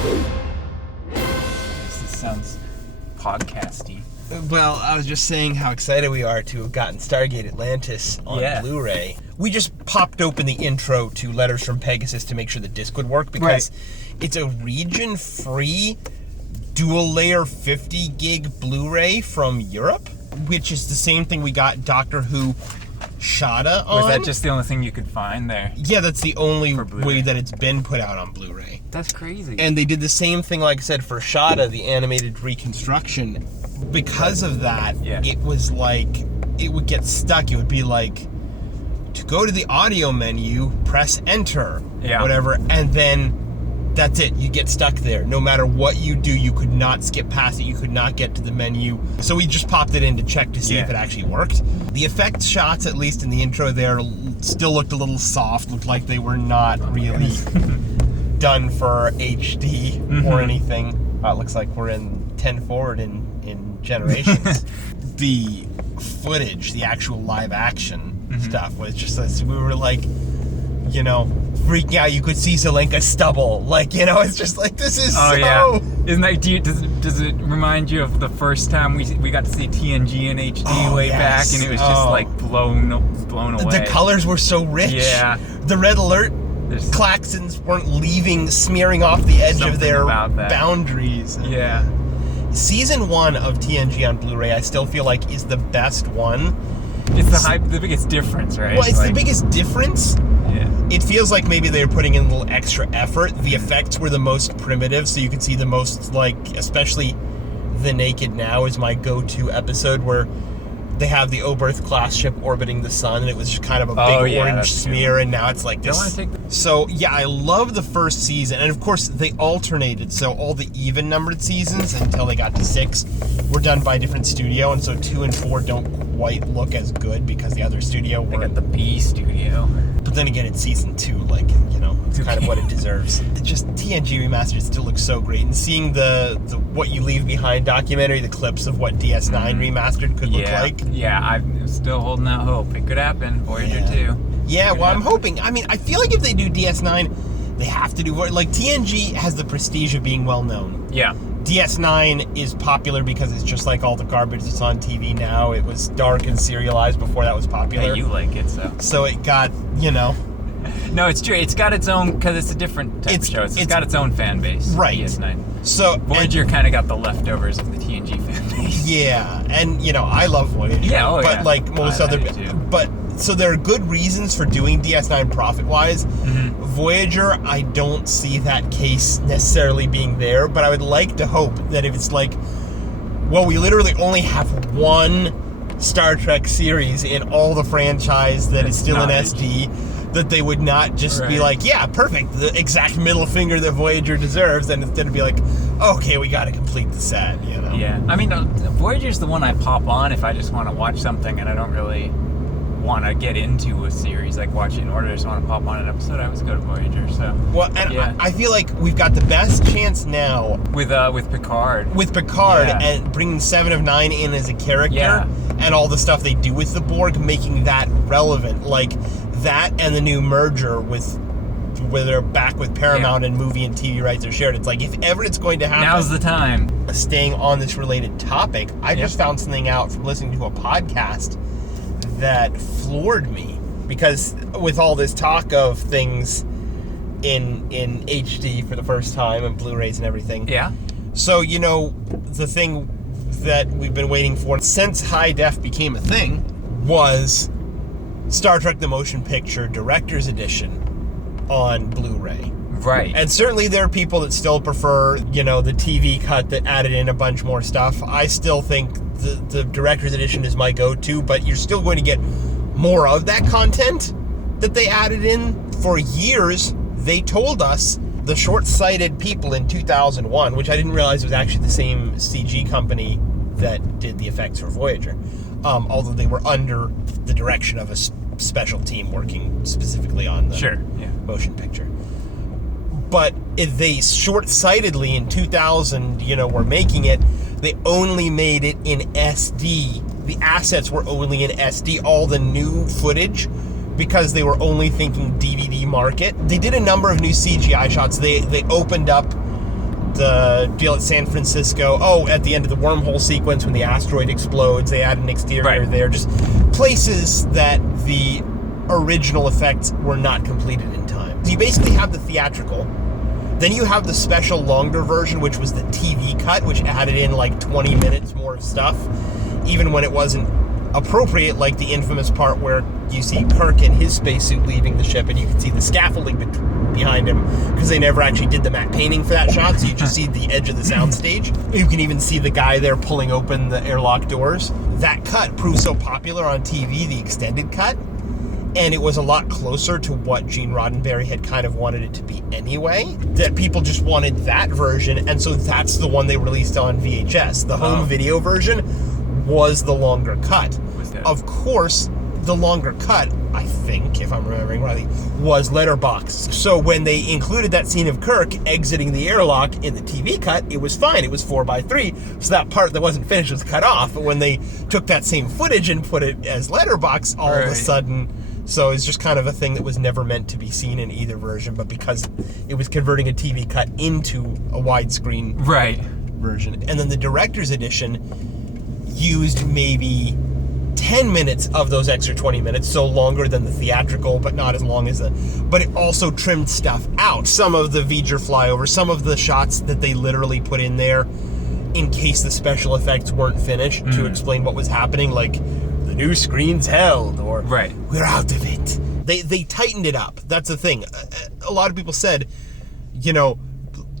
This sounds podcasty. Well, I was just saying how excited we are to have gotten Stargate Atlantis on Blu-ray. We just popped open the intro to Letters from Pegasus to make sure the disc would work because it's a region-free dual-layer 50-gig Blu-ray from Europe, which is the same thing we got Doctor Who Shada on. Was that just the only thing you could find there? Yeah, that's the only way that it's been put out on Blu-ray. That's crazy. And they did the same thing, like I said, for Shada, the animated reconstruction. Because of that, it was like, it would get stuck. It would be like, to go to the audio menu, press enter, whatever, and then that's it. You get stuck there. No matter what you do, you could not skip past it. You could not get to the menu. So we just popped it in to check to see if it actually worked. The effect shots, at least in the intro there, still looked a little soft. Looked like they were not really done for HD or anything. It looks like we're in 10 forward in generations. The footage, the actual live action stuff was just as we were like, you know, freaking out. You could see Zelenka's stubble. Like, you know, it's just like, this is Isn't that, does it remind you of the first time we got to see TNG in HD way back, and it was just like blown away. The colors were so rich. Yeah. The red alert klaxons weren't smearing off the edge of their boundaries. Yeah. Season 1 of TNG on Blu-ray, I still feel like is the best one. It's the biggest difference, right? Well, it's the biggest difference. Yeah. It feels like maybe they were putting in a little extra effort. The effects were the most primitive, so you could see the most, like, especially The Naked Now is my go-to episode where they have the Oberth class ship orbiting the sun, and it was just kind of a big orange smear, and now it's like this. So, yeah, I love the first season, and of course, they alternated, so all the even-numbered seasons, until they got to 6, were done by a different studio, and so 2 and 4 don't quite look as good, because the other studio They got the B studio. But then again, it's season 2, like, you know, it's kind of what it deserves. It just, TNG Remastered still looks so great, and seeing the What You Leave Behind documentary, the clips of what DS9 Remastered could look like. Yeah, I'm still holding out hope. It could happen. Voyager 2. Yeah, well, I'm hoping. I mean, I feel like if they do DS9, they have to do... Like, TNG has the prestige of being well-known. Yeah. DS9 is popular because it's just like all the garbage that's on TV now. It was dark and serialized before that was popular. Yeah, you like it, so. So it got, you know... No, it's true. It's got its own, because it's a different type of show. It's got its own fan base. Right. DS9. So Voyager kind of got the leftovers of the TNG fan base. Yeah, and you know, I love Voyager. Yeah, but like most other, but so there are good reasons for doing DS9 profit-wise. Voyager, I don't see that case necessarily being there, but I would like to hope that if it's like, well, we literally only have one Star Trek series in all the franchise that is still in SD, that they would not just be like, yeah, perfect, the exact middle finger that Voyager deserves, and instead of be like, okay, we got to complete the set, you know? Yeah, I mean, Voyager's the one I pop on if I just want to watch something and I don't really want to get into a series, like watch it in order. I just want to pop on an episode. I always go to Voyager. So well, and I feel like we've got the best chance now with Picard. And bringing 7 of 9 in as a character, and all the stuff they do with the Borg, making that relevant, like that, and the new merger with where they're back with Paramount and movie and TV rights are shared. It's like, if ever it's going to happen, now's the time. Staying on this related topic, I just found something out from listening to a podcast that floored me, because with all this talk of things in HD for the first time and Blu-rays and everything. Yeah. So, you know, the thing that we've been waiting for since high def became a thing was Star Trek the Motion Picture Director's Edition on Blu-ray. Right. And certainly there are people that still prefer, you know, the TV cut that added in a bunch more stuff. I still think the Director's Edition is my go-to, but you're still going to get more of that content that they added in. For years, they told us, the short-sighted people in 2001, which I didn't realize was actually the same CG company that did the effects for Voyager, although they were under the direction of a special team working specifically on the motion picture. But if they short-sightedly in 2000, you know, were making it, they only made it in SD. The assets were only in SD, all the new footage, because they were only thinking DVD market. They did a number of new CGI shots. They opened up deal at San Francisco. Oh, at the end of the wormhole sequence when the asteroid explodes, they add an exterior there. Just places that the original effects were not completed in time. So you basically have the theatrical. Then you have the special longer version, which was the TV cut, which added in like 20 minutes more of stuff, even when it wasn't appropriate, like the infamous part where you see Kirk in his spacesuit leaving the ship and you can see the scaffolding behind him, because they never actually did the matte painting for that shot, so you just see the edge of the soundstage. You can even see the guy there pulling open the airlock doors. That cut proved so popular on TV, the extended cut, and it was a lot closer to what Gene Roddenberry had kind of wanted it to be anyway, that people just wanted that version, and so that's the one they released on VHS. The home video version was the longer cut. Of course, the longer cut, I think, if I'm remembering rightly, was letterbox. So when they included that scene of Kirk exiting the airlock in the TV cut, it was fine. It was 4:3, so that part that wasn't finished was cut off. But when they took that same footage and put it as letterbox, all of a sudden, so it's just kind of a thing that was never meant to be seen in either version, but because it was converting a TV cut into a widescreen version. And then the director's edition used maybe 10 minutes of those extra 20 minutes, so longer than the theatrical, but not as long as but it also trimmed stuff out. Some of the V'ger flyover, some of the shots that they literally put in there in case the special effects weren't finished to explain what was happening, like the new screen's held, or we're out of it. They tightened it up. That's the thing. A lot of people said, you know,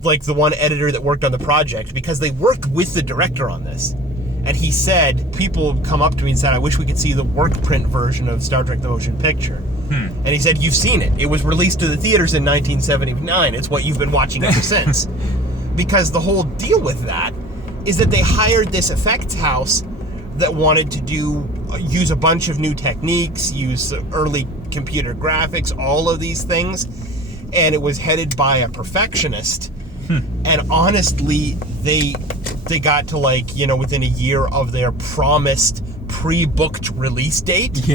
like the one editor that worked on the project, because they worked with the director on this. And he said, people come up to me and said, I wish we could see the work print version of Star Trek The Motion Picture. And he said, you've seen it. It was released to the theaters in 1979. It's what you've been watching ever since. Because the whole deal with that is that they hired this effects house that wanted to use a bunch of new techniques, use early computer graphics, all of these things. And it was headed by a perfectionist. And honestly, they got to, like, you know, within a year of their promised pre-booked release date,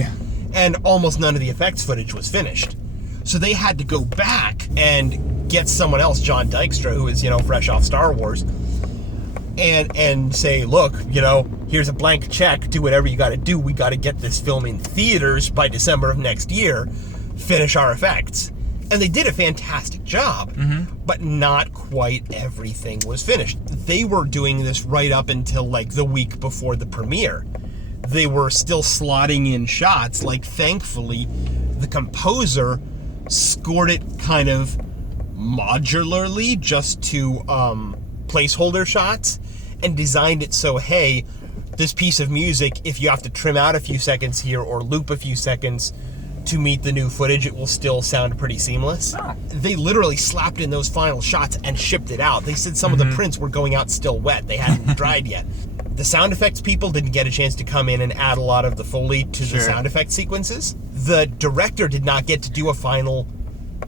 and almost none of the effects footage was finished. So they had to go back and get someone else, John Dykstra, who is, you know, fresh off Star Wars, and say, look, you know, here's a blank check, do whatever you got to do. We got to get this film in theaters by December of next year, finish our effects. And they did a fantastic job, but not quite everything was finished. They were doing this right up until like the week before the premiere. They were still slotting in shots. Like, thankfully, the composer scored it kind of modularly, just to placeholder shots, and designed it so, hey, this piece of music, if you have to trim out a few seconds here or loop a few seconds to meet the new footage, it will still sound pretty seamless. They literally slapped in those final shots and shipped it out. They said some of the prints were going out still wet. They hadn't dried yet. The sound effects people didn't get a chance to come in and add a lot of the Foley to the sound effect sequences. The director did not get to do a final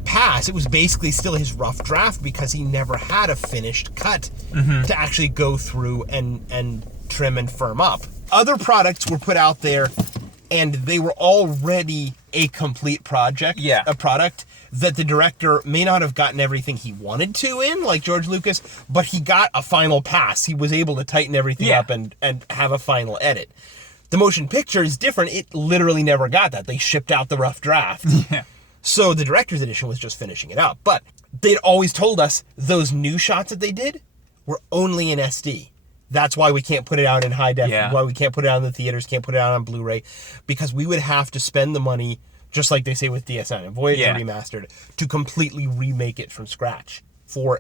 pass. It was basically still his rough draft because he never had a finished cut to actually go through and trim and firm up. Other products were put out there, and they were already a complete project, a product that the director may not have gotten everything he wanted to in, like George Lucas, but he got a final pass. He was able to tighten everything up and have a final edit. The motion picture is different. It literally never got that. They shipped out the rough draft. So the director's edition was just finishing it out. But they'd always told us those new shots that they did were only in SD. That's why we can't put it out in high def, why we can't put it out in the theaters, can't put it out on Blu-ray, because we would have to spend the money, just like they say with DS9 and Voyager Remastered, to completely remake it from scratch. For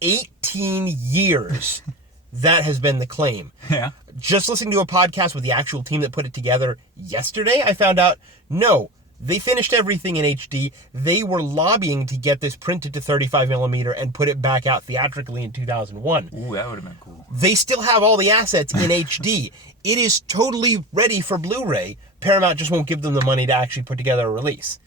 18 years, that has been the claim. Just listening to a podcast with the actual team that put it together yesterday, I found out, no, they finished everything in HD. They were lobbying to get this printed to 35mm and put it back out theatrically in 2001. Ooh, that would have been cool. They still have all the assets in HD. It is totally ready for Blu-ray. Paramount just won't give them the money to actually put together a release.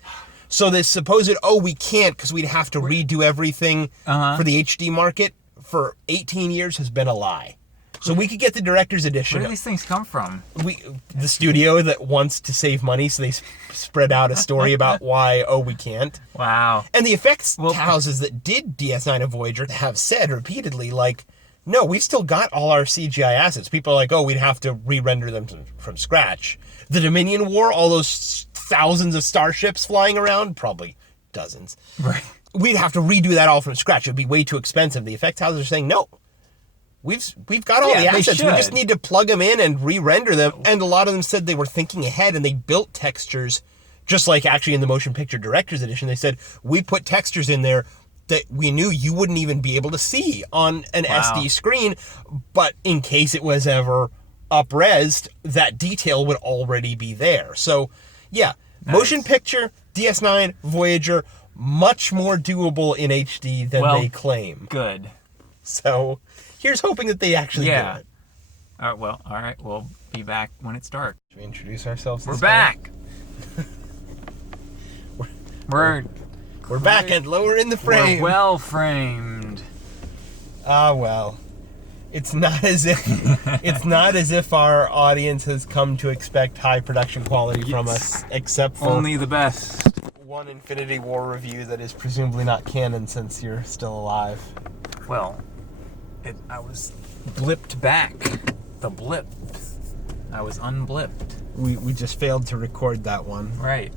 So this supposed, we can't because we'd have to redo everything for the HD market for 18 years has been a lie. So we could get the director's edition. Where do these things come from? The studio that wants to save money, so they spread out a story about why, we can't. Wow. And the effects houses that did DS9 and Voyager have said repeatedly, like, no, we've still got all our CGI assets. People are like, we'd have to re-render them from scratch. The Dominion War, all those thousands of starships flying around, probably dozens. Right. We'd have to redo that all from scratch. It would be way too expensive. The effects houses are saying, no, we've got all the assets. We just need to plug them in and re-render them. And a lot of them said they were thinking ahead and they built textures, just like actually in the Motion Picture Director's Edition. They said, we put textures in there that we knew you wouldn't even be able to see on an SD screen, but in case it was ever up-resed, that detail would already be there. So, yeah, nice. Motion Picture, DS9, Voyager, much more doable in HD than they claim. Good. So, here's hoping that they actually do it. All right, we'll be back when it's dark. Should we introduce ourselves? We're back. We're back and lower in the frame. We're well framed. Well. It's not as if our audience has come to expect high production quality from us, except for only the best. One Infinity War review that is presumably not canon since you're still alive. Well, I was blipped back. The blip. I was unblipped. We just failed to record that one. Right.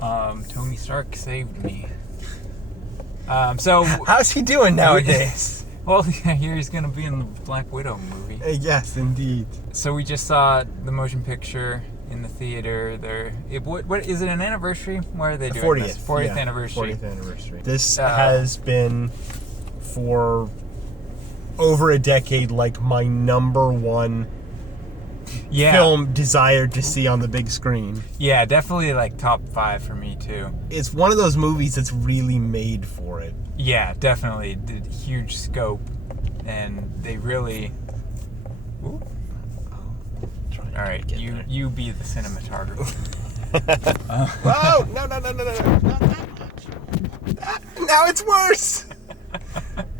Tony Stark saved me. So how's he doing nowadays? Well, here he's going to be in the Black Widow movie. Yes, indeed. So we just saw the motion picture in the theater. What is it, an anniversary? Why are they doing 40th, this? 40th anniversary. 40th anniversary. This has been, for over a decade, like my number one film desired to see on the big screen. Yeah, definitely like top 5 for me too. It's one of those movies that's really made for it. Yeah, definitely. Did huge scope, and they really. Ooh. All right, you be the cinematographer. Whoa! No! Not that much. Now it's worse.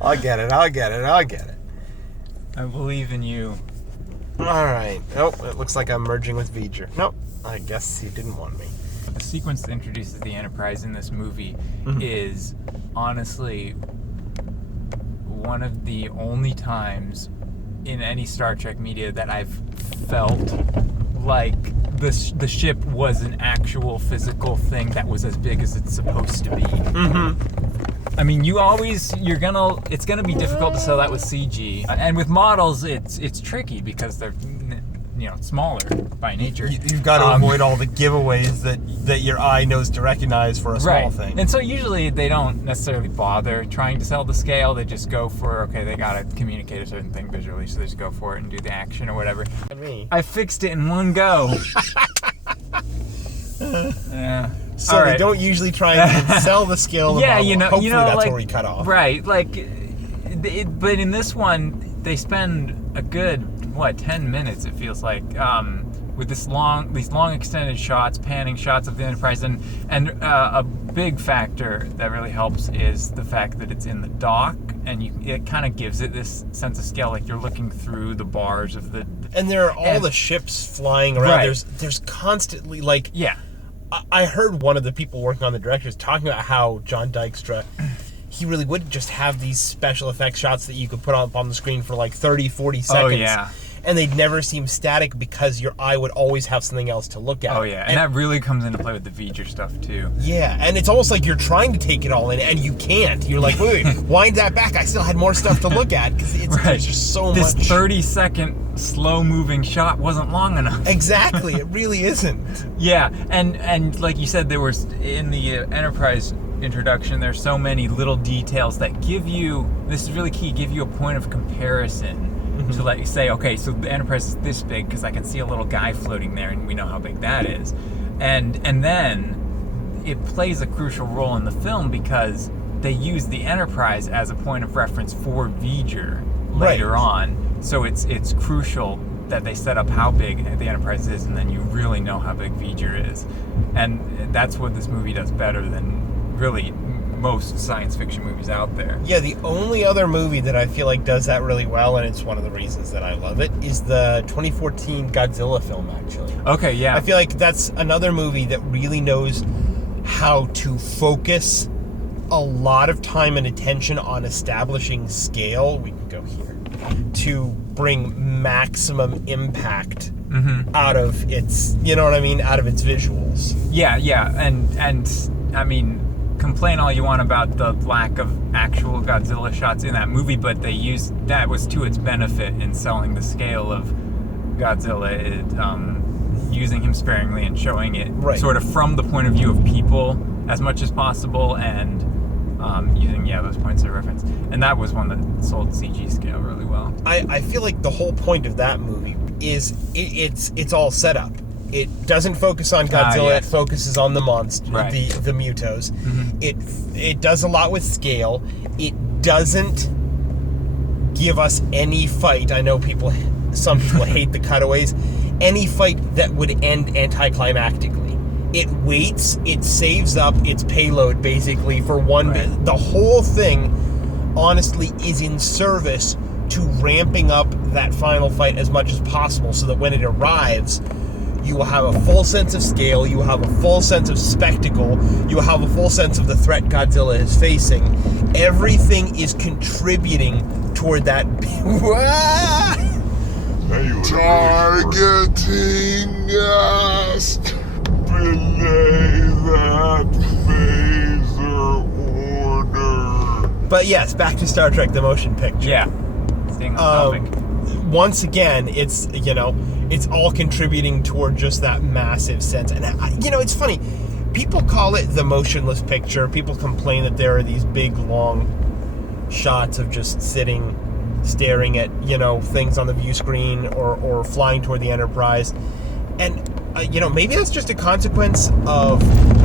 I'll get it. I believe in you. All right. Oh, it looks like I'm merging with V'ger. Nope. I guess he didn't want me. The sequence that introduces the Enterprise in this movie is honestly one of the only times in any Star Trek media that I've felt like the ship was an actual physical thing that was as big as it's supposed to be. I mean, it's gonna be difficult to sell that with CG, and with models, it's tricky because they're smaller by nature. You've got to avoid all the giveaways that your eye knows to recognize for a small thing. And so usually they don't necessarily bother trying to sell the scale. They just go for, they gotta communicate a certain thing visually, so they just go for it and do the action or whatever. I fixed it in one go. Yeah. So they don't usually try and sell the scale of the model. Hopefully that's where we cut off. Right, but in this one, they spend a good 10 minutes, it feels like, with these long extended shots, panning shots of the Enterprise, and a big factor that really helps is the fact that it's in the dock, and it kind of gives it this sense of scale, like you're looking through the bars of the and there are all the ships flying around. Right. There's constantly I heard one of the people working on the directors talking about how John Dykstra, he really would just have these special effects shots that you could put up on the screen for 30, 40 seconds. Oh, yeah. And they'd never seem static because your eye would always have something else to look at. Oh, yeah. And that really comes into play with the V'ger stuff, too. Yeah. And it's almost like you're trying to take it all in, and you can't. You're like, wait, wind that back. I still had more stuff to look at because there's just so much. This 30-second slow-moving shot wasn't long enough. Exactly. It really isn't. Yeah. And like you said, there was, in the Enterprise introduction, there's so many little details that give you, this is really key, give you a point of comparison. To let you say, okay, so the Enterprise is this big because I can see a little guy floating there, and we know how big that is. And then it plays a crucial role in the film because they use the Enterprise as a point of reference for V'ger later on. So it's crucial that they set up how big the Enterprise is, and then you really know how big V'ger is. And that's what this movie does better than really most science fiction movies out there. Yeah, the only other movie that I feel like does that really well, and it's one of the reasons that I love it, is the 2014 Godzilla film, actually. Okay, yeah. I feel like that's another movie that really knows how to focus a lot of time and attention on establishing scale. We can go here. To bring maximum impact out of its, you know what I mean, out of its visuals. Yeah, and I mean, complain all you want about the lack of actual Godzilla shots in that movie, but they used that was to its benefit in selling the scale of Godzilla, using him sparingly and showing it sort of from the point of view of people as much as possible, and using those points of reference. And that was one that sold CG scale really well. I feel like the whole point of that movie is it's all set up. It doesn't focus on Godzilla. It focuses on the monster, the Mutos. It does a lot with scale. It doesn't give us any fight. I know some people hate the cutaways. Any fight that would end anticlimactically. It waits. It saves up its payload basically for one bit. The whole thing, honestly, is in service to ramping up that final fight as much as possible, so that when it arrives, you will have a full sense of scale, you will have a full sense of spectacle, you will have a full sense of the threat Godzilla is facing. Everything is contributing toward that. Targeting us. Belay that phaser order. But yes, back to Star Trek: The Motion Picture. Yeah. Staying on topic. Once again, it's all contributing toward just that massive sense. And it's funny. People call it the motionless picture. People complain that there are these big, long shots of just sitting, staring at, things on the view screen or flying toward the Enterprise. And, maybe that's just a consequence of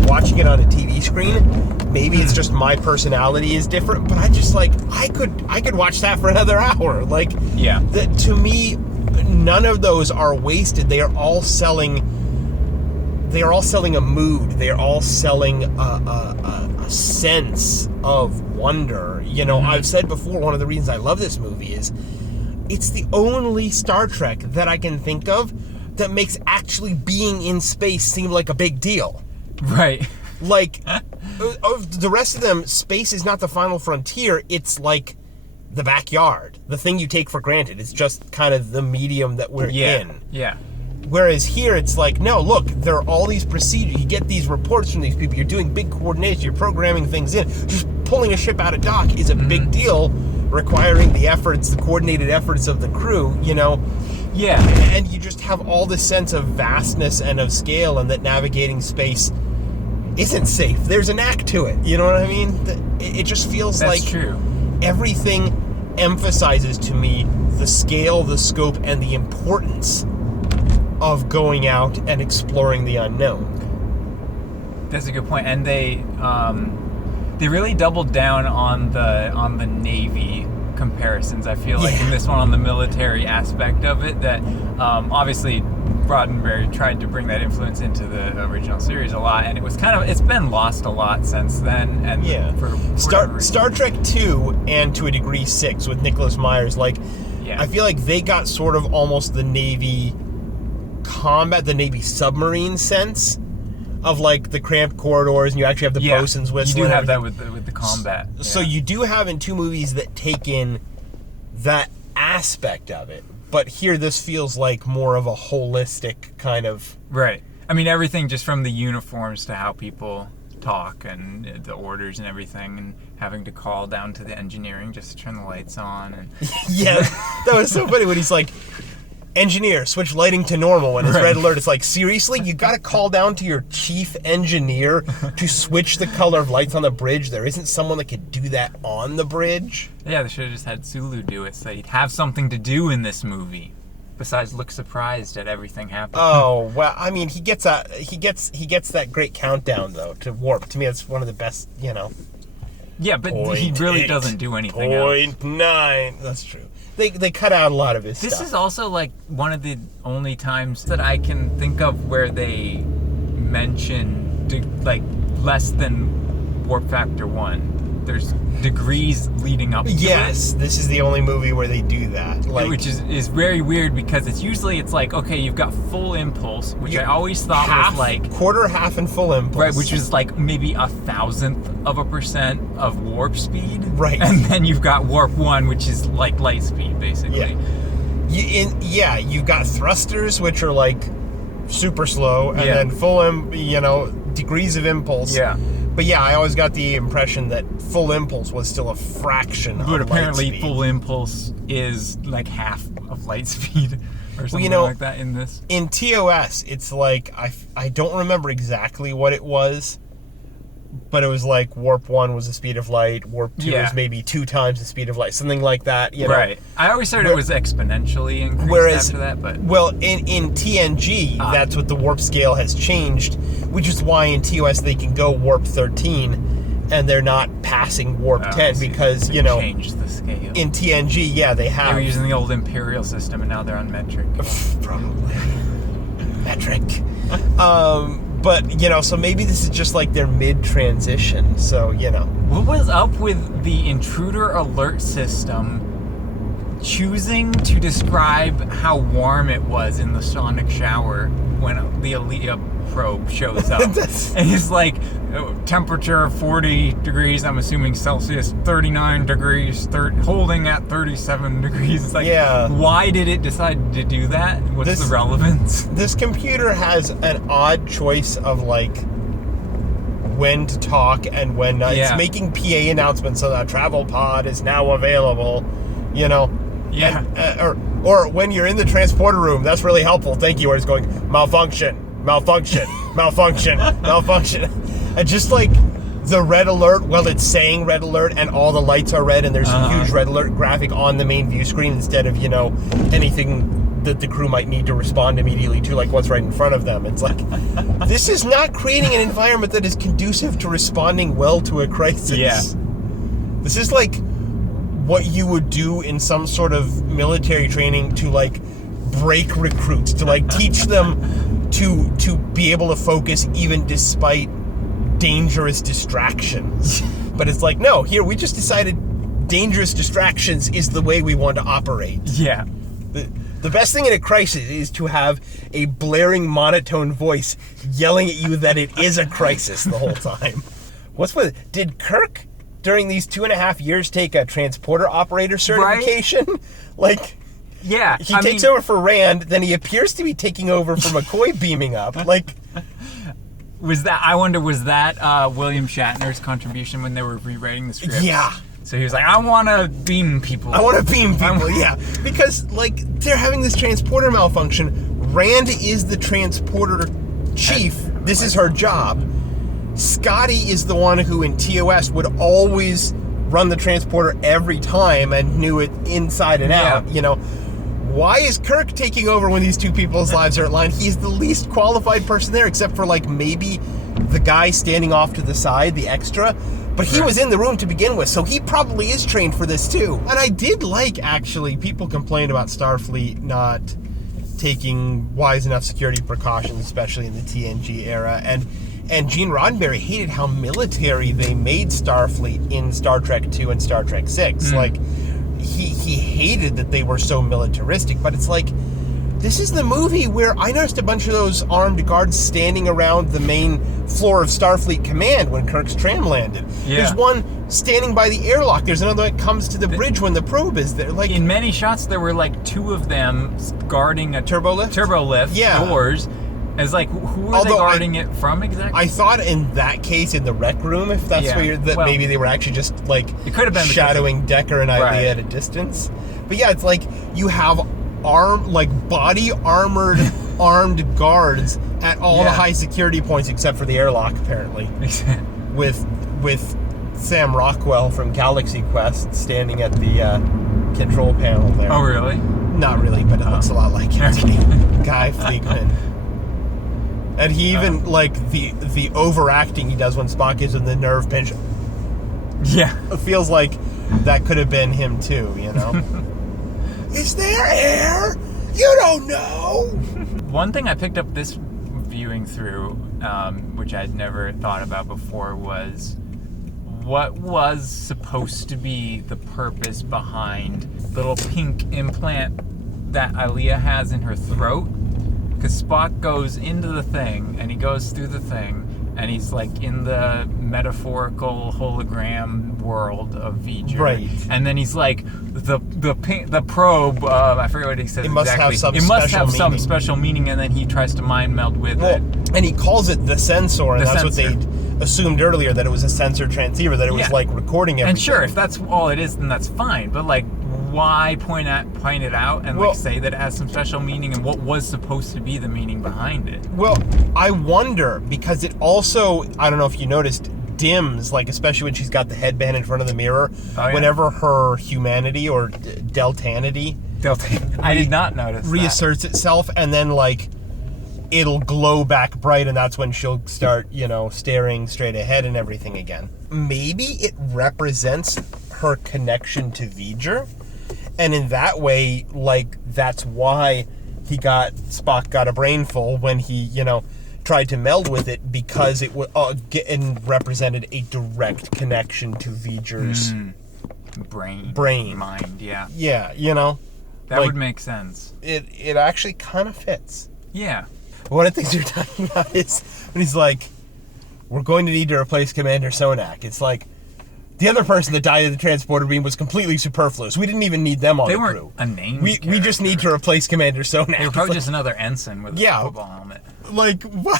watching it on a TV screen. Maybe it's just my personality is different, but I just I could watch that for another hour. To me, none of those are wasted. They are all selling a mood. They are all selling a sense of wonder. I've said before, one of the reasons I love this movie is it's the only Star Trek that I can think of that makes actually being in space seem like a big deal. Right. Of the rest of them, space is not the final frontier. It's like the backyard, the thing you take for granted. It's just kind of the medium that we're in. Yeah. Whereas here, it's like, no, look, there are all these procedures. You get these reports from these people. You're doing big coordination. You're programming things in. Just pulling a ship out of dock is a big deal, requiring the coordinated efforts of the crew, Yeah. And you just have all this sense of vastness and of scale, and that navigating space isn't safe. There's a knack to it. You know what I mean? It just feels That's like true. Everything emphasizes to me the scale, the scope, and the importance of going out and exploring the unknown. That's a good point. And they really doubled down on the Navy comparisons. I feel like in this one, on the military aspect of it, that obviously Roddenberry tried to bring that influence into the original series a lot, and it's been lost a lot since then. And for Star Trek 2 and to a degree 6 with Nicholas Myers, I feel like they got sort of almost the Navy combat, the Navy submarine sense of the cramped corridors, and you actually have the bosun's whistle. You do have that with the combat. So you do have in two movies that take in that aspect of it, but here this feels like more of a holistic kind of... Right. I mean, everything just from the uniforms to how people talk and the orders and everything, and having to call down to the engineering just to turn the lights on. And yeah, that was so funny when he's like, engineer, switch lighting to normal when it's red alert. It's like, seriously? You gotta call down to your chief engineer to switch the color of lights on the bridge? There isn't someone that could do that on the bridge? Yeah, they should have just had Sulu do it so he'd have something to do in this movie besides look surprised at everything happening. Oh, well, I mean, he gets that great countdown though to warp. To me, it's one of the best, Yeah, but he really doesn't do anything else. 0.9. That's true. They cut out a lot of his stuff. This is also one of the only times that I can think of where they mention less than warp factor 1. There's degrees leading up to Yes, it. this is the only movie where they do that. Like, Which is very weird because it's like, okay, you've got full impulse, which I always thought was like... quarter, half, and full impulse. Right, which is like maybe 1,000% of warp speed. Right. And then you've got warp 1, which is like light speed, basically. Yeah. You've got thrusters, which are like super slow, and then full, degrees of impulse. Yeah. But yeah, I always got the impression that full impulse was still a fraction of But apparently light speed. full impulse is like half of light speed or something like that in this. In TOS, it's like, I don't remember exactly what it was, but it was like warp 1 was the speed of light, warp 2 was maybe 2 times the speed of light, something like that, you know? Right. I always heard it was exponentially increased after that, but... Well, in TNG, that's what the warp scale has changed, which is why in TOS they can go warp 13, and they're not passing warp 10, because, they changed the scale. in TNG, they have... They were using the old Imperial system, and now they're on metric. Probably. Metric. But, so maybe this is just like their mid-transition, so, What was up with the intruder alert system choosing to describe how warm it was in the sonic shower when the Alea probe shows up? And it's like, temperature 40 degrees, I'm assuming Celsius, 39 degrees, holding at 37 degrees. It's like, why did it decide to do that? What's the relevance? This computer has an odd choice of, like, when to talk and when not. It's making PA announcements so that travel pod is now available, Yeah. And, or when you're in the transporter room, that's really helpful. Thank you. Where it's going, malfunction, malfunction, malfunction, malfunction. And just like the red alert, it's saying red alert and all the lights are red and there's a huge red alert graphic on the main view screen instead of, anything that the crew might need to respond immediately to, like what's right in front of them. It's like, this is not creating an environment that is conducive to responding well to a crisis. Yeah. This is like what you would do in some sort of military training to like break recruits, to like teach them to be able to focus even despite dangerous distractions. But it's like, no, here we just decided dangerous distractions is the way we want to operate. Yeah. The best thing in a crisis is to have a blaring monotone voice yelling at you that it is a crisis the whole time. Did Kirk during these 2.5 years take a transporter operator certification? Right? Like, yeah, he takes over for Rand, then he appears to be taking over for McCoy beaming up. Like, was that William Shatner's contribution when they were rewriting the script? Yeah. So he was like, I want to beam people. Yeah. Because, like, they're having this transporter malfunction. Rand is the transporter chief. This is her job. Scotty is the one who in TOS would always run the transporter every time and knew it inside and out, Why is Kirk taking over when these two people's lives are at line? He's the least qualified person there, except for, like, maybe the guy standing off to the side, the extra. But he was in the room to begin with, so he probably is trained for this too. And I did like, actually, people complained about Starfleet not taking wise enough security precautions, especially in the TNG era. And Gene Roddenberry hated how military they made Starfleet in Star Trek II and Star Trek VI. Like, he hated that they were so militaristic, but it's like, this is the movie where I noticed a bunch of those armed guards standing around the main floor of Starfleet Command when Kirk's tram landed. Yeah. There's one standing by the airlock. There's another that comes to the bridge when the probe is there. Like, in many shots, there were like 2 of them guarding a turbo lift doors. As like, who were they guarding it from exactly? I thought in that case, in the rec room, if that's where maybe they were actually just like it could have been shadowing Decker and Ilia at a distance. But yeah, it's like you have body armored armed guards at all the high security points except for the airlock, apparently. with Sam Rockwell from Galaxy Quest standing at the control panel there. Oh, really? Not really, but it looks a lot like him to me. Guy Fleegman. And he even, like, the overacting he does when Spock gives him the nerve pinch. Yeah. It feels like that could have been him too, Is there air? You don't know! One thing I picked up this viewing through, which I'd never thought about before, was what was supposed to be the purpose behind the little pink implant that Aaliyah has in her throat. Because Spock goes into the thing, and he goes through the thing, and he's like in the metaphorical hologram world of V'ger. Right. And then he's like, the probe, I forget what he says It must exactly. have some it must special have some meaning. special meaning, and then he tries to mind meld with it. And he calls it the sensor, and The that's sensor. what they assumed earlier, that it was a sensor transceiver, that it was Yeah. like recording everything. And sure, if that's all it is, then that's fine. But like, why point it out and Well- like say that it has some special meaning and what was supposed to be the meaning behind it? Well, I wonder, because it also, I don't know if you noticed, dims, like especially when she's got the headband in front of the mirror, Oh, yeah. whenever her humanity or deltanity I did not notice that. reasserts itself, and then like it'll glow back bright, and that's when she'll start, staring straight ahead and everything again. Maybe it represents her connection to V'ger, and in that way, like, that's why Spock got a brainful when he, tried to meld with it, because it would and represented a direct connection to V'ger's brain. Mind, yeah. Yeah, That like, would make sense. it actually kind of fits. Yeah. One of the things you're talking about is when he's like, we're going to need to replace Commander Sonak. It's like, the other person that died in the transporter beam was completely superfluous. We didn't even need them on They the weren't crew. a named We just need to character. replace Commander Sonak. They were probably It's just another ensign with a Yeah. football helmet. like why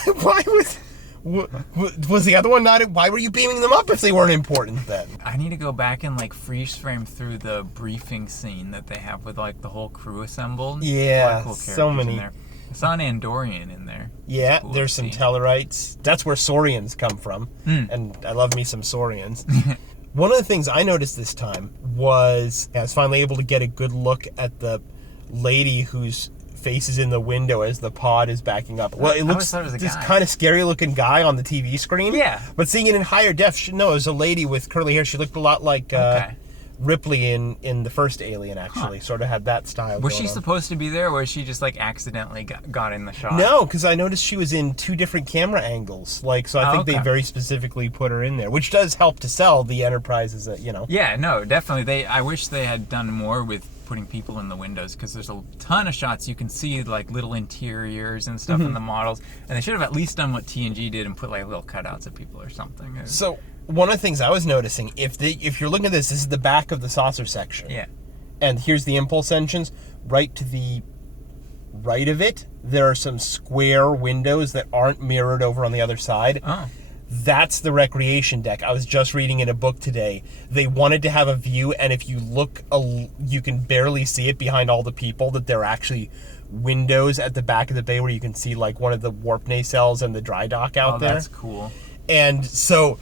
was the other one not? Why were you beaming them up if they weren't important then? I need to go back and like freeze frame through the briefing scene that they have with like the whole crew assembled. Yeah, A lot of cool so characters many. in there. I saw an Andorian in there. Yeah, Cool there's to some see. Tellarites. That's where Saurians come from, and I love me some Saurians. One of the things I noticed this time was I was finally able to get a good look at the lady whose face is in the window as the pod is backing up. Well, it I looks always thought it was a this guy. kind of scary looking guy on the TV screen. Yeah. But seeing it in higher def, no, it was a lady with curly hair. She looked a lot like Okay. Ripley in the first Alien, actually. Sort of had that style Was going she on. supposed to be there, or was she just like accidentally got in the shot? No, because I noticed she was in 2 different camera angles. Like, so I Oh, think they okay. very specifically put her in there, which does help to sell the Enterprise as a, Yeah, no, definitely. I wish they had done more with putting people in the windows, because there's a ton of shots you can see like little interiors and stuff in the models, and they should have at least done what TNG did and put like little cutouts of people or something. So one of the things I was noticing, if you're looking at this is the back of the saucer section. Yeah. And here's the impulse engines. Right to the right of it, there are some square windows that aren't mirrored over on the other side. Oh. That's the recreation deck. I was just reading in a book today. They wanted to have a view, and if you look, you can barely see it behind all the people, that there are actually windows at the back of the bay where you can see like one of the warp nacelles and the dry dock out there. That's cool. And so,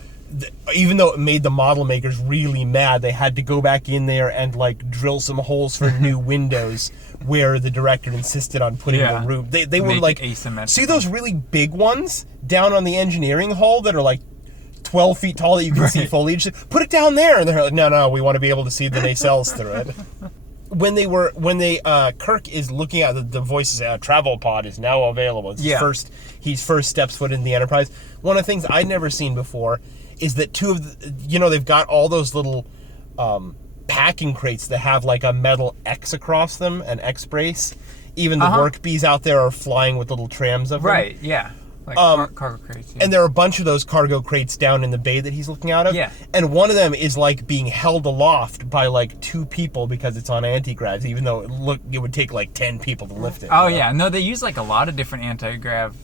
even though it made the model makers really mad, they had to go back in there and like drill some holes for new windows where the director insisted on putting Yeah. the room. They were Make it like, asymmetrical. see those really big ones down on the engineering hull that are like 12 feet tall that you can see Right. foliage? Put it down there. And they're like, no, we want to be able to see the nacelles through it. When Kirk is looking at the voices, travel pod is now available. It's Yeah. he first steps foot in the Enterprise. One of the things I'd never seen before is that two of the, they've got all those little packing crates that have like a metal X across them, an X brace. Even the work bees out there are flying with little trams of them. Right, yeah. Like cargo crates. Yeah. And there are a bunch of those cargo crates down in the bay that he's looking out of. Yeah. And one of them is like being held aloft by like 2 people because it's on anti-gravs, even though it would take like 10 people to lift it. Oh you know? yeah, no, they use like a lot of different anti-grav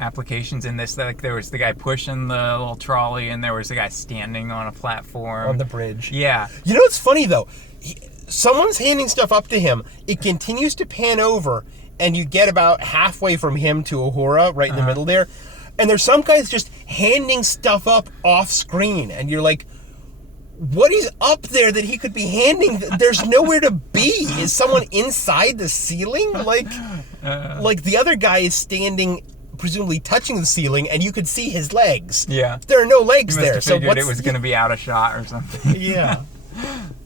applications in this. Like there was the guy pushing the little trolley, and there was the guy standing on a platform On the bridge. Yeah, You know what's funny though? Someone's handing stuff up to him. It continues to pan over, and you get about halfway from him to Uhura, right in the middle there. And there's some guys just handing stuff up off screen, and you're like, what is up there that he could be handing? There's nowhere to be. Is someone inside the ceiling? Like the other guy is standing, presumably touching the ceiling, and you could see his legs. Yeah. There are no legs you must there. have So figured what's it was going to be out of shot or something. Yeah.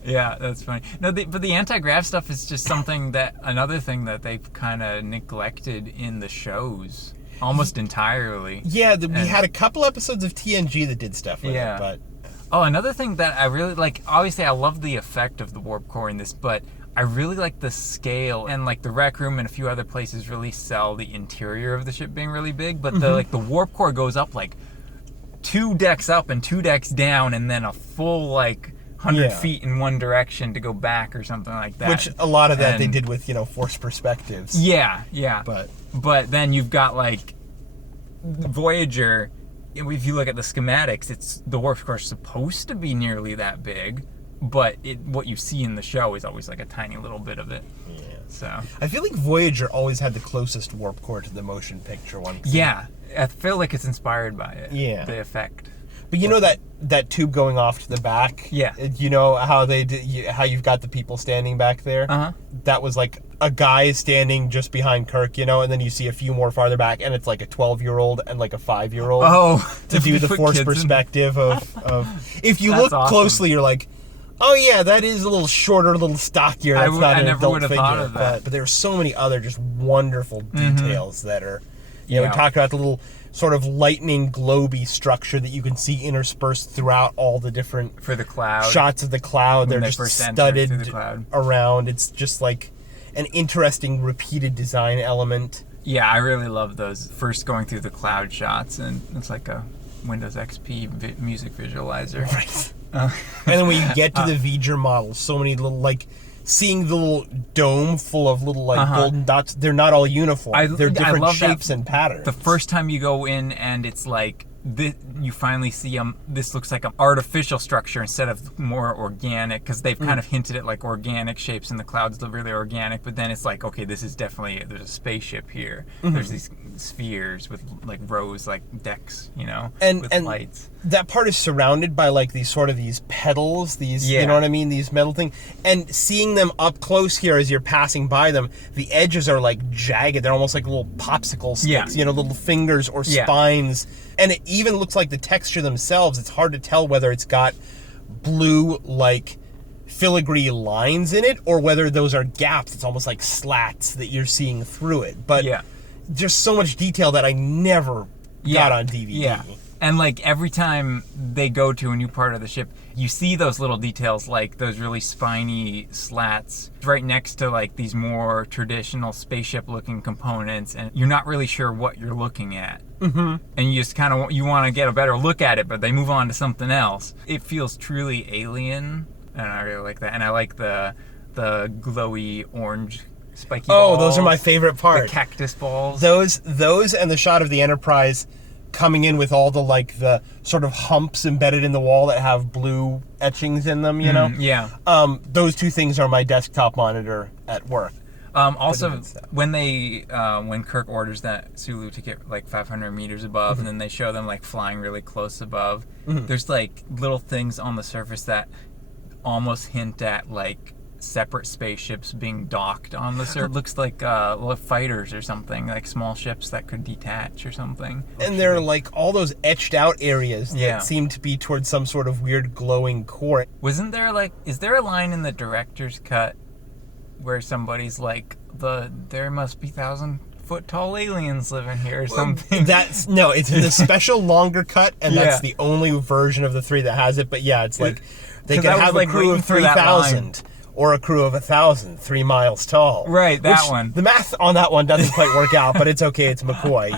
Yeah, that's funny. No, but the anti-grav stuff is just something another thing that they've kind of neglected in the shows almost entirely. Yeah, we had a couple episodes of TNG that did stuff with it, but Oh, another thing that I really like, obviously I love the effect of the warp core in this, but I really like the scale, and like the rec room and a few other places really sell the interior of the ship being really big, but the warp core goes up like 2 decks up and 2 decks down, and then a full like 100 feet in one direction to go back or something like that. Which a lot of that they did with, forced perspectives. Yeah. But then you've got like Voyager. If you look at the schematics, the warp core is supposed to be nearly that big, but what you see in the show is always like a tiny little bit of it. Yeah. So I feel like Voyager always had the closest warp core to the motion picture one. Yeah, I feel like it's inspired by it. Yeah. The effect. But you know that tube going off to the back? Yeah. You know how how you've got the people standing back there? Uh-huh. That was like a guy standing just behind Kirk, and then you see a few more farther back, and it's like a 12-year-old and like a 5-year-old. Oh. To do the forced perspective of if you look awesome. closely, you're like, oh yeah, that is a little shorter, a little stockier. That's not an never adult would have figure. thought of that. But there's so many other just wonderful details that are, we talked about the little sort of lightning globy structure that you can see interspersed throughout all the different For the cloud. shots of the cloud. They're they just first enter studded through the cloud. around. It's just like an interesting repeated design element. Yeah, I really love those first going through the cloud shots, and it's like a Windows XP music visualizer. Right. And then when you get to the V'ger model, so many little, like, seeing the little dome full of little, like, golden dots, they're not all uniform. They're different shapes and patterns. The first time you go in and it's like, you finally see this looks like an artificial structure instead of more organic, because they've kind of hinted at like organic shapes in the clouds, they're really organic, but then it's like, okay, this is definitely, there's a spaceship here. There's these spheres with like rows, like decks, with lights. That part is surrounded by like these petals, these, you know what I mean, these metal things, and seeing them up close here as you're passing by them, the edges are like jagged, they're almost like little popsicle sticks, little fingers or spines. And it even looks like the texture themselves, it's hard to tell whether it's got blue, like, filigree lines in it, or whether those are gaps. It's almost like slats that you're seeing through it. But there's so much detail that I never got on DVD. Yeah. And, like, every time they go to a new part of the ship, you see those little details, like those really spiny slats right next to, like, these more traditional spaceship-looking components, and you're not really sure what you're looking at. And you just kind of, you want to get a better look at it, but they move on to something else. It feels truly alien, and I really like that. And I like the glowy orange spiky balls. Oh, those are my favorite part. The cactus balls. Those and the shot of the Enterprise coming in with all the, like, the sort of humps embedded in the wall that have blue etchings in them, you know? Yeah. Those two things are my desktop monitor at work. Also, when Kirk orders that Sulu to get like 500 meters above, and then they show them like flying really close above, there's like little things on the surface that almost hint at like separate spaceships being docked on the surface. Looks like little fighters or something, like small ships that could detach or something. And there are like all those etched out areas that seem to be towards some sort of weird glowing core. Wasn't there is there a line in the director's cut where somebody's like, there must be 1,000-foot tall aliens living here or something? It's in the special longer cut, and that's the only version of the 3 that has it. But yeah, it's like they could have a crew of 3,000 or a crew of 1,000, 3 miles tall. Right, that one. The math on that one doesn't quite work out, but it's okay. It's McCoy,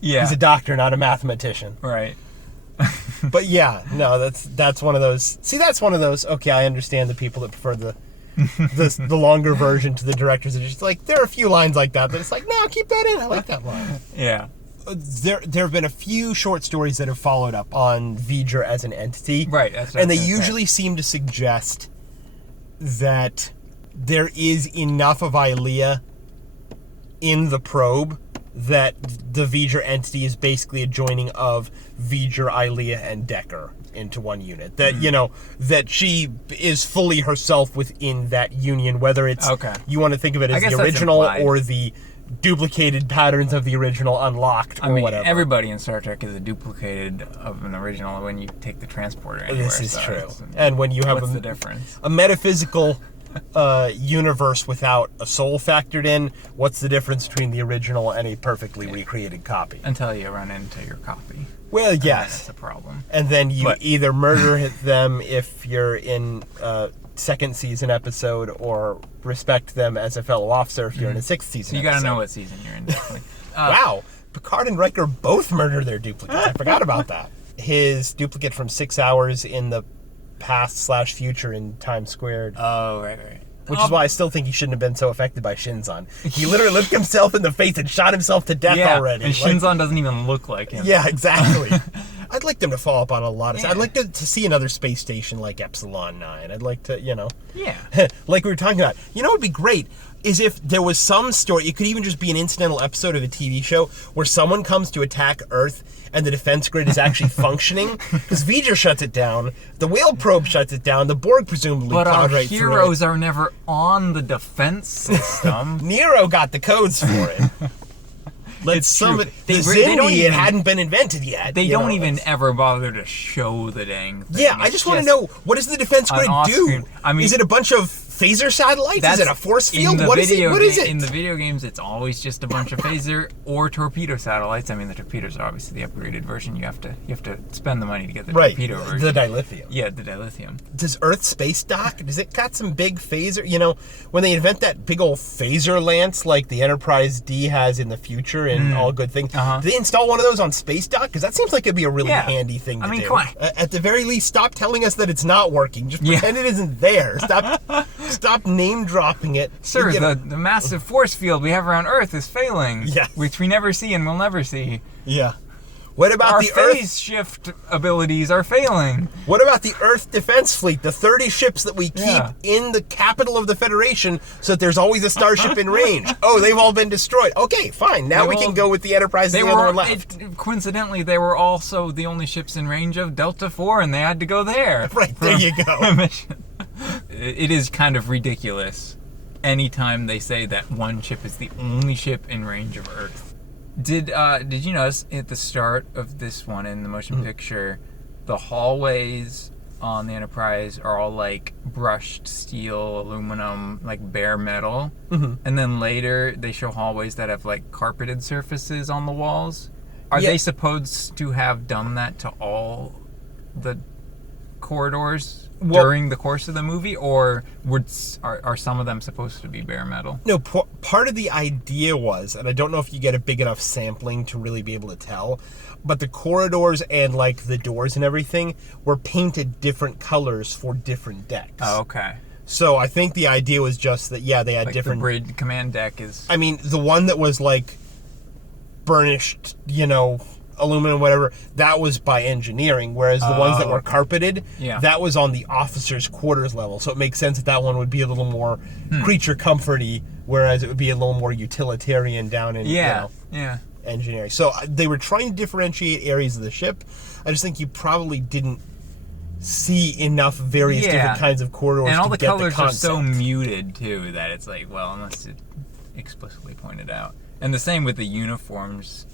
He's a doctor, not a mathematician. Right. But yeah, no, that's one of those. See, that's one of those. Okay, I understand the people that prefer the longer version to the directors. Are just like, there are a few lines like that it's like, no, keep that in. I like that line. Yeah. There have been a few short stories that have followed up on V'ger as an entity. Right. That's what and they usually seem to suggest that there is enough of Ilea in the probe that the V'ger entity is basically a joining of V'ger, Ilea, and Decker into one unit. That, that she is fully herself within that union, whether it's, you want to think of it as the original or the duplicated patterns of the original unlocked or whatever. Everybody in Star Trek is a duplicated of an original when you take the transporter anywhere. This is true. And when you have what's the difference? A metaphysical universe without a soul factored in, what's the difference between the original and a perfectly recreated copy? Until you run into your copy. Well, and yes. that's a problem. And then you But- either murder them if you're in a second season episode, or respect them as a fellow officer if you're in a sixth season So you got to episode. know what season you're in, definitely. Wow. Picard and Riker both murder their duplicates. I forgot about that. His duplicate from 6 hours in the past/future in Times Squared. Oh, right. Which is why I still think he shouldn't have been so affected by Shinzon. He literally looked himself in the face and shot himself to death already. And Shinzon doesn't even look like him. Yeah, exactly. I'd like them to follow up on a lot of stuff. Yeah. I'd like to see another space station like Epsilon 9. I'd like to, Yeah. like we were talking about. You know what would be great is if there was some story, it could even just be an incidental episode of a TV show where someone comes to attack Earth and the defense grid is actually functioning. Because V'ger shuts it down, the whale probe shuts it down, the Borg presumably But our plowed right through it. heroes are never on the defense system. Nero got the codes for it. Let's It's sum true. it. They The don't Xindi, it even- hadn't been invented yet. They you don't know, even it's- ever bother to show the dang thing. Yeah, I It's just want to know, what does the defense an grid do? off-screen- I mean- is it a bunch of phaser satellites? Is it a force field? In the What is it? What is it? In the video games, it's always just a bunch of phaser or torpedo satellites. I mean, the torpedoes are obviously the upgraded version. You have to spend the money to get the Right, torpedo version. the dilithium. Yeah, the dilithium. Does Earth space dock? Does it got some big phaser? When they invent that big old phaser lance like the Enterprise D has in the future and all good things, do they install one of those on space dock? Because that seems like it'd be a really Yeah. handy thing to I mean, do. come on. At the very least, stop telling us that it's not working. Just Yeah. pretend it isn't there. Stop name dropping it. Sir, You know- the massive force field we have around Earth is failing. Yes. Which we never see and will never see. Yeah. What about Our the phase Earth? shift abilities are failing. What about the Earth Defense Fleet? The 30 ships that we keep Yeah. in the capital of the Federation, so that there's always a starship in range. Oh, they've all been destroyed. Okay, fine. Now we can go with the Enterprise and the other one left. Coincidentally, they were also the only ships in range of Delta 4, and they had to go there. Right, there you go. a mission. It is kind of ridiculous anytime they say that one ship is the only ship in range of Earth. Did you notice at the start of this one in the motion picture, the hallways on the Enterprise are all like brushed steel, aluminum, like bare metal, and then later they show hallways that have like carpeted surfaces on the walls? Are Yeah. they supposed to have done that to all the corridors during the course of the movie, or are some of them supposed to be bare metal? No, part of the idea was, and I don't know if you get a big enough sampling to really be able to tell, but the corridors and like the doors and everything were painted different colors for different decks. Oh, okay. So I think the idea was just that, yeah, they had Like different... the bridge command deck is... I mean, the one that was like burnished, aluminum, whatever, that was by engineering, whereas the ones that were carpeted, Yeah. that was on the officers' quarters level. So it makes sense that that one would be a little more creature comforty, whereas it would be a little more utilitarian down in Yeah. engineering. So they were trying to differentiate areas of the ship. I just think you probably didn't see enough various different kinds of corridors And all to the get colors the are concept. so muted too that it's like, well, unless it's explicitly pointed out. And the same with the uniforms.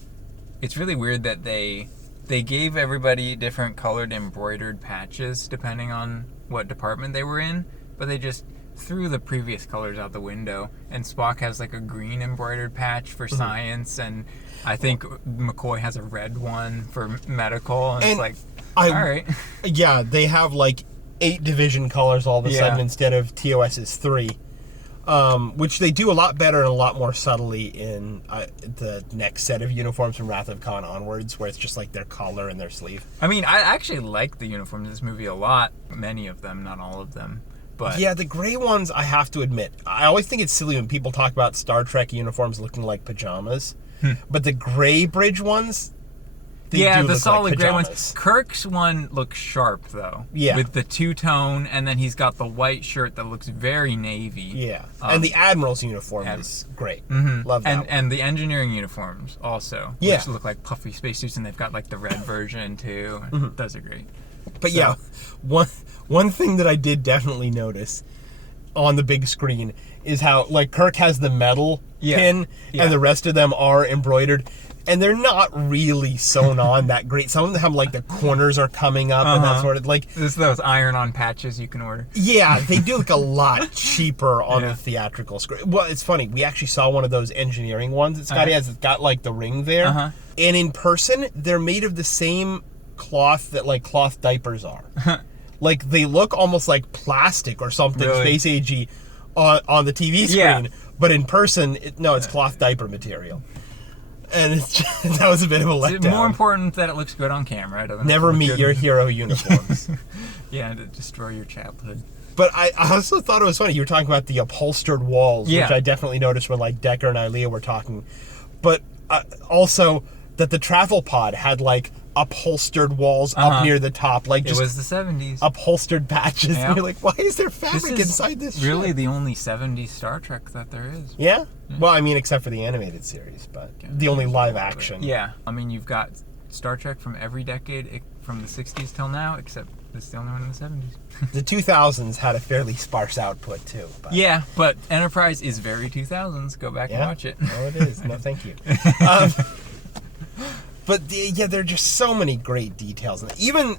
It's really weird that they gave everybody different colored embroidered patches depending on what department they were in, but they just threw the previous colors out the window. And Spock has like a green embroidered patch for science, and I think McCoy has a red one for medical, and it's like, all right. Yeah, they have like 8 division colors all of a sudden instead of TOS's 3. Which they do a lot better and a lot more subtly in the next set of uniforms from Wrath of Khan onwards, where it's just like their collar and their sleeve. I mean, I actually like the uniforms in this movie a lot. Many of them, not all of them. But Yeah, the gray ones, I have to admit, I always think it's silly when people talk about Star Trek uniforms looking like pajamas. But the gray bridge ones, they do the look solid like gray pajamas. ones. Kirk's one looks sharp though. Yeah. With the two-tone, and then he's got the white shirt that looks very navy. Yeah, and the Admiral's uniform is great. Love that one. And the engineering uniforms also. Yeah. Which look like puffy spacesuits, and they've got like the red version too. Those are great. But yeah, one thing that I did definitely notice on the big screen is how like Kirk has the metal pin and the rest of them are embroidered, and they're not really sewn on that great. Some of them have like the corners are coming up and that sort of like. This is those iron-on patches you can order. Yeah, they do look a lot cheaper on the theatrical screen. Well, it's funny. We actually saw one of those engineering ones that Scotty has. It's got like the ring there. And in person, they're made of the same cloth that like cloth diapers are. Like they look almost like plastic or something space agey on the TV screen, but in person, it's cloth diaper material. And that was a bit of a letdown. It's more important that it looks good on camera. It doesn't Never meet your hero uniforms. Yeah, to destroy your childhood. But I also thought it was funny. You were talking about the upholstered walls, which I definitely noticed when like Decker and Ilea were talking. But also that the travel pod had like upholstered walls up near the top, like just it was the 70s. Upholstered patches. And you're like, why is there fabric inside this? Really, ship? the only 70s Star Trek that there is. Yeah. Well, I mean, except for the animated series, but the only live action. Yeah, I mean, you've got Star Trek from every decade from the 60s till now, except it's the only one in the 70s. The 2000s had a fairly sparse output too. But. Yeah, but Enterprise is very 2000s. Go back and watch it. No, it is. No, thank you. But there are just so many great details. And even,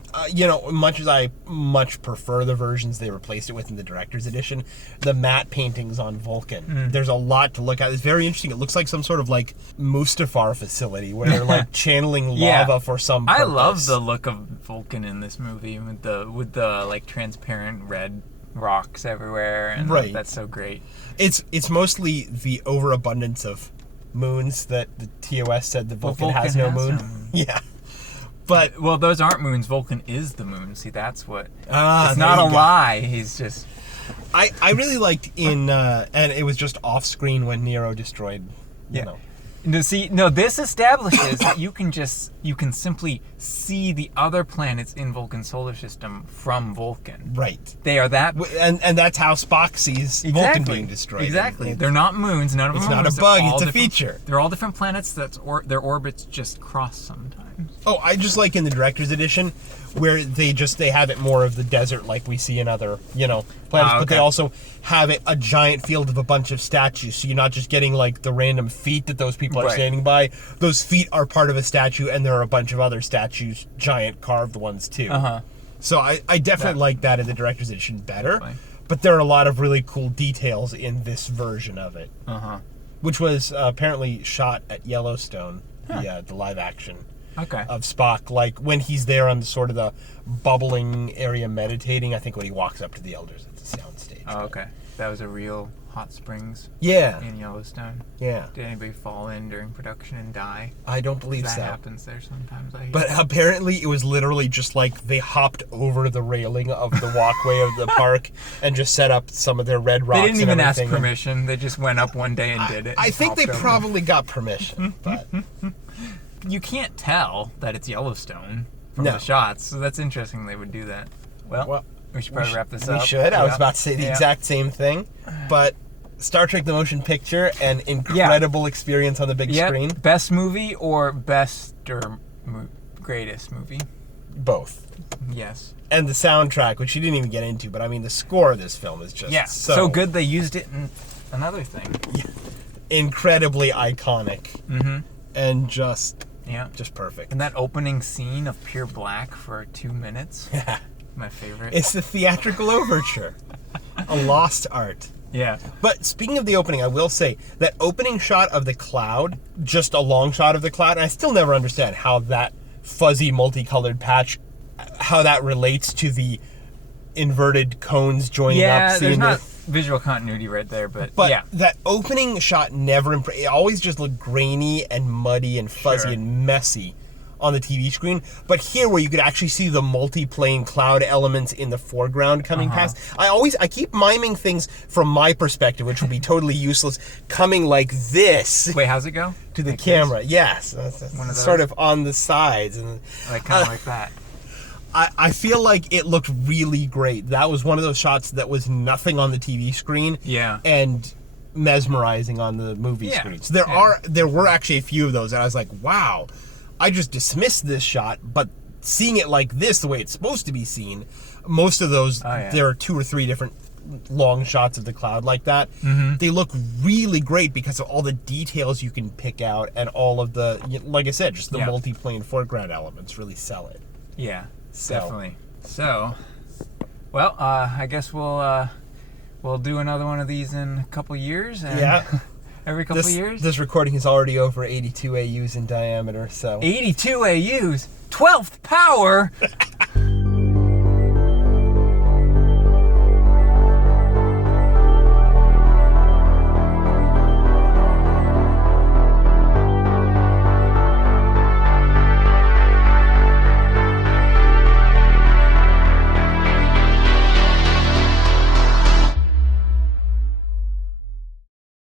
much as I much prefer the versions they replaced it with in the director's edition, the matte paintings on Vulcan, there's a lot to look at. It's very interesting. It looks like some sort of like Mustafar facility where they're like channeling lava for some purpose. I love the look of Vulcan in this movie with the like transparent red rocks everywhere, and that's so great. It's mostly the overabundance of moons that the TOS said the Vulcan has no moon. Yeah. But those aren't moons. Vulcan is the moon. See, that's what. It's not a lie. He's just. I really liked and it was just off screen when Nero destroyed. You know. No, this establishes that you can simply see the other planets in Vulcan's solar system from Vulcan. Right. They are that, and that's how Spock sees Vulcan being destroyed. Exactly. They're not moons. None of them. It's not moons. a bug. It's a feature. They're all different planets. Their orbits just cross sometimes. Oh, I just like in the director's edition where they have it more of the desert like we see in other, planets, but they also have it a giant field of a bunch of statues, so you're not just getting like the random feet that those people are standing by. Those feet are part of a statue, and there are a bunch of other statues, giant carved ones too. So I definitely like that in the director's edition better, but there are a lot of really cool details in this version of it, which was apparently shot at Yellowstone, the live action. Of Spock, like when he's there on sort of the bubbling area meditating. I think when he walks up to the elders at the soundstage. Oh, okay. That was a real hot springs. Yeah. In Yellowstone. Yeah. Did anybody fall in during production and die? I don't believe so. That happens there sometimes. But apparently it was literally just like they hopped over the railing of the walkway of the park and just set up some of their red rocks. They didn't even ask permission. They just went up one day and did it. I think they probably got permission, but. You can't tell that it's Yellowstone from the shots, so that's interesting they would do that. Well we should probably wrap this up. We should. I was about to say the exact same thing. But Star Trek the Motion Picture, an incredible experience on the big screen. Best movie or best or greatest movie? Both. Yes. And the soundtrack, which you didn't even get into, but I mean the score of this film is just so good they used it in another thing. Yeah. Incredibly iconic. And just perfect. And that opening scene of pure black for 2 minutes. Yeah. My favorite. It's the theatrical overture. A lost art. Yeah. But speaking of the opening, I will say that opening shot of the cloud, just a long shot of the cloud, and I still never understand how that fuzzy multicolored patch, how that relates to the inverted cones joining up. Yeah, there's not visual continuity right there, but that opening shot never it always just looked grainy and muddy and fuzzy and messy on the TV screen. But here, where you could actually see the multi-plane cloud elements in the foreground coming past, I keep miming things from my perspective, which would be totally useless, coming like this. Wait, how's it go? To the camera, yes. One of those? Sort of on the sides. And like kind of like that. I feel like it looked really great. That was one of those shots that was nothing on the TV screen. Yeah. And mesmerizing on the movie screen. So there were actually a few of those, and I was like, wow. I just dismissed this shot, but seeing it like this, the way it's supposed to be seen, most of those, there are 2 or 3 different long shots of the cloud like that. They look really great because of all the details you can pick out and all of the, like I said, just the multi-plane foreground elements really sell it. Yeah, definitely. So, well, I guess we'll do another one of these in a couple years. And every couple of years. This recording is already over 82 AUs in diameter, so 82 AUs, 12th power.